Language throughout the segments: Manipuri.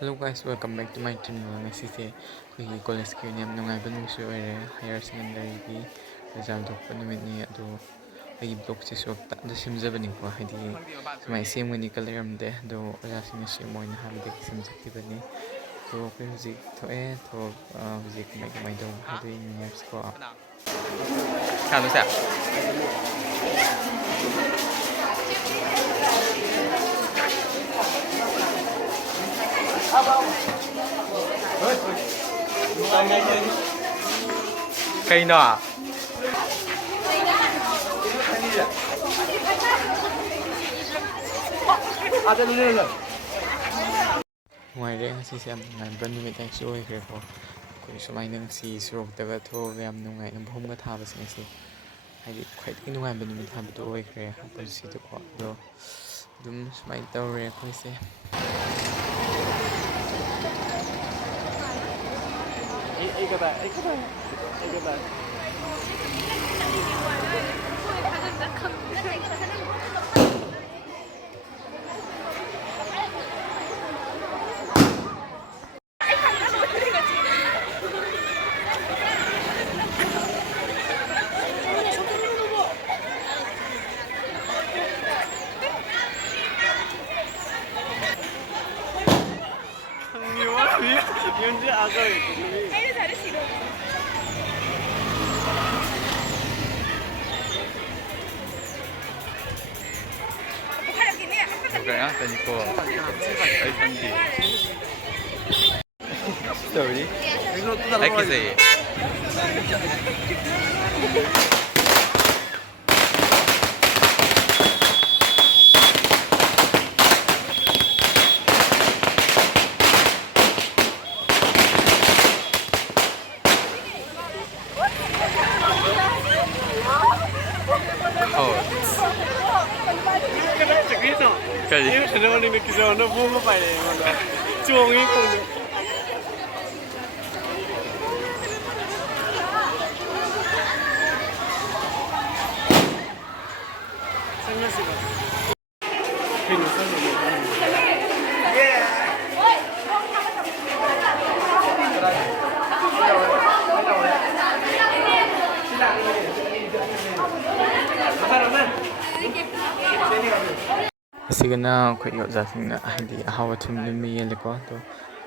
Hello guys, welcome back to my channel. Ngasise ꯑꯩꯈꯣꯏꯒꯤ ꯀꯣꯂꯦꯖꯀꯤ ꯑꯣꯏꯅ ꯌꯥꯝ ꯅꯨꯡꯉꯥꯏꯕ ꯅꯨꯃꯤꯠꯁꯨ ꯑꯣꯏꯔꯦ ꯍꯥꯌꯔ ꯁꯦꯀꯦꯟꯗꯔꯤꯒꯤ ꯑꯦꯛꯖꯥꯝ ꯊꯣꯛꯄ ꯅꯨꯃꯤꯠꯅꯤ ꯑꯗꯣ ꯑꯩꯒꯤ ꯕ꯭ꯂꯣꯒꯁꯤꯁꯨ ꯇꯞꯅ ꯁꯦꯝꯖꯕꯅꯤꯀꯣ ꯍꯥꯏꯗꯤ ꯁꯨꯃꯥꯏꯅ ꯁꯦꯝꯒꯅꯤꯀ ꯂꯩꯔꯝꯗꯦ ꯑꯗꯣ ꯑꯣꯖꯥꯁꯤꯡꯅ ꯁꯦꯝꯃꯣ ꯍꯥꯏꯅ ꯍꯥꯏꯕꯗꯒꯤ ꯁꯦꯝꯖꯈꯤꯕꯅꯤ ꯑꯗꯣ ꯑꯩꯈꯣꯏ ꯍꯧꯖꯤꯛ ꯊꯣꯛꯑꯦ ꯍꯧꯖꯤꯛ ꯀꯃꯥꯏꯅ ꯇꯧꯕ ꯍꯥꯏꯕꯒꯤ ꯃꯤꯅꯔꯁꯀꯣ ꯀꯥꯟꯗꯁꯦ ꯀꯩꯅꯣ ꯅꯨꯡꯉꯥꯏꯔꯦ ꯉꯁꯤꯁꯦ ꯌꯥꯝ ꯅꯨꯡꯉꯥꯏꯕ ꯅꯨꯃꯤꯠ ꯍꯥꯏꯁꯨ ꯑꯣꯏꯈ꯭ꯔꯦꯀꯣ ꯑꯩꯈꯣꯏ ꯁꯨꯃꯥꯏꯅ ꯉꯁꯤ ꯁꯣꯔꯣꯛꯇꯒ ꯊꯣꯛꯑꯒ ꯌꯥꯝ ꯅꯨꯡꯉꯥꯏꯅ ꯚꯣꯝꯒ ꯊꯥꯕꯁꯦ ꯉꯁꯤ ꯍꯥꯏꯗꯤ ꯈ꯭ꯋꯥꯏꯗꯒꯤ ꯅꯨꯡꯉꯥꯏꯕ ꯅꯨꯃꯤꯠ ꯍꯥꯏꯕꯗꯨ ꯑꯣꯏꯈ꯭ꯔꯦ ꯄꯨꯟꯁꯤꯗꯀꯣ ꯑꯗꯣ ꯑꯗꯨꯝ ꯁꯨꯃꯥꯏꯅ ꯇꯧꯔꯦ ꯑꯩꯈꯣꯏꯁꯦ ꯉꯥꯛꯇꯅꯤꯀꯣ ꯑꯩ ꯈꯪꯗꯦ ꯇꯧꯔꯤ ꯑꯩ ꯀꯤꯖꯩꯌꯦ ꯀꯔꯤ ꯑꯁꯤꯒꯅ ꯑꯩꯈꯣꯏꯒꯤ ꯑꯣꯖꯥꯁꯤꯡꯅ ꯍꯥꯏꯗꯤ ꯑꯍꯥꯎꯕ ꯊꯨꯝ ꯑꯗꯨꯝ ꯌꯦꯜꯂꯦꯀꯣ ꯑꯗꯣ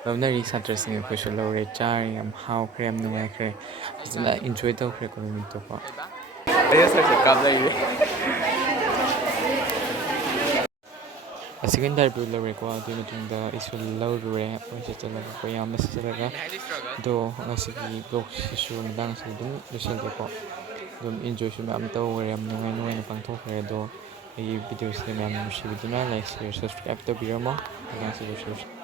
ꯂꯧꯅꯔꯤ ꯁꯥꯇ꯭ꯔꯁꯤꯡ ꯑꯩꯈꯣꯏꯁꯨ ꯂꯧꯔꯦ ꯆꯥꯔꯦ ꯌꯥꯝ ꯍꯥꯎꯈ꯭ꯔꯦ ꯌꯥꯝ ꯅꯨꯡꯉꯥꯏꯈ꯭ꯔꯦ ꯐꯖꯅ ꯏꯟꯖꯣꯏ ꯇꯧꯈ꯭ꯔꯦꯀꯣ ꯅꯨꯃꯤꯠꯇꯣꯀꯣ ꯁꯦꯀꯦꯟ ꯏꯟꯇꯔꯚꯤꯌꯨ ꯂꯧꯔꯦꯀꯣ ꯑꯗꯨꯒꯤ ꯃꯇꯨꯡꯗ ꯑꯩꯁꯨ ꯂꯧꯔꯨꯔꯦ ꯑꯩꯈꯣꯏꯁꯨ ꯆꯠꯂꯒ ꯑꯩꯈꯣꯏ ꯑꯌꯥꯝꯕꯁꯨ ꯆꯠꯂꯒ ꯑꯗꯣ ꯉꯁꯤꯒꯤ ꯕ꯭ꯂꯣꯒꯁꯤꯁꯨ ꯃꯇꯥꯡꯁꯤ ꯑꯗꯨꯝ ꯂꯣꯏꯁꯤꯜꯂꯦꯀꯣ ꯑꯗꯨꯝ ꯏꯟꯖꯣꯏꯁꯨ ꯃꯌꯥꯝ ꯇꯧꯈ꯭ꯔꯦ ꯌꯥꯝ ꯅꯨꯡꯉꯥꯏꯅ ꯄꯥꯡꯊꯣꯛꯈ꯭ꯔꯦ ꯑꯗꯣ ꯑꯩꯒꯤ ꯚꯤꯗꯤꯑꯣꯁꯦ ꯃꯌꯥꯝ ꯅꯨꯡꯁꯤꯕꯤꯗꯨꯅ ꯂꯥꯏꯛ ꯁꯤꯌꯔ ꯁꯕꯁꯀ꯭ꯔꯥꯏꯕ ꯇꯧꯕꯤꯔꯝꯃꯣ ꯃꯇꯥꯡꯁꯤ ꯂꯣꯏꯁꯤꯜꯂꯁꯤ